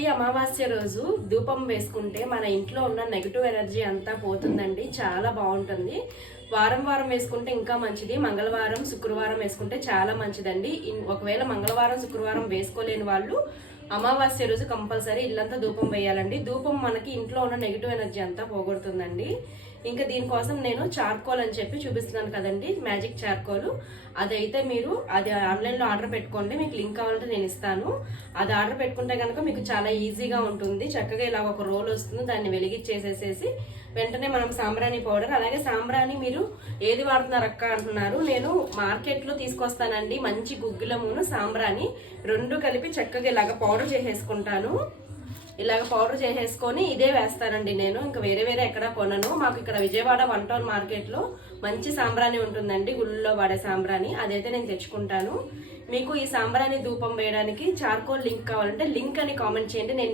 ఈ అమావాస్య రోజు ధూపం వేసుకుంటే మన ఇంట్లో ఉన్న నెగిటివ్ ఎనర్జీ అంతా పోతుందండి. చాలా బాగుంటుంది. వారం వారం వేసుకుంటే ఇంకా మంచిది. మంగళవారం శుక్రవారం వేసుకుంటే చాలా మంచిదండి. ఒకవేళ మంగళవారం శుక్రవారం వేసుకోలేని వాళ్ళు అమావాస్య రోజు కంపల్సరీ ఇల్లంతా ధూపం వేయాలండి. ధూపం మనకి ఇంట్లో ఉన్న నెగిటివ్ ఎనర్జీ అంతా పోగొడుతుందండి. ఇంకా దీనికోసం నేను చార్కోల్ అని చెప్పి చూపిస్తున్నాను కదండి, మ్యాజిక్ చార్కోల్. అదైతే మీరు అది ఆన్లైన్లో ఆర్డర్ పెట్టుకోండి. మీకు లింక్ కావాలంటే నేను ఇస్తాను. అది ఆర్డర్ పెట్టుకుంటే కనుక మీకు చాలా ఈజీగా ఉంటుంది. చక్కగా ఇలా ఒక రోల్ వస్తుంది, దాన్ని వెలిగించేసేసేసి వెంటనే మనం సాంబ్రాణి పౌడర్, అలాగే సాంబ్రాణి మీరు ఏది వాడుతున్నారు అక్క అంటున్నారు. నేను మార్కెట్లో తీసుకొస్తానండి. మంచి గుగ్గిలమును సాంబ్రాణి రెండు కలిపి చక్కగా ఇలాగ పౌడర్ చేసేసుకుంటాను. ఇలాగ పౌడర్ చేసేసుకొని ఇదే వేస్తానండి నేను. ఇంకా వేరే వేరే ఎక్కడ కొనను. మాకు ఇక్కడ విజయవాడ 1 టౌన్ మార్కెట్లో మంచి సాంబ్రాణి ఉంటుందండి, గుళ్ళలో వాడే సాంబ్రాణి. అదైతే నేను తెచ్చుకుంటాను. మీకు ఈ సాంబ్రాణి ధూపం వేయడానికి చార్కోల్ లింక్ కావాలంటే లింక్ అని కామెంట్ చేయండి. నేను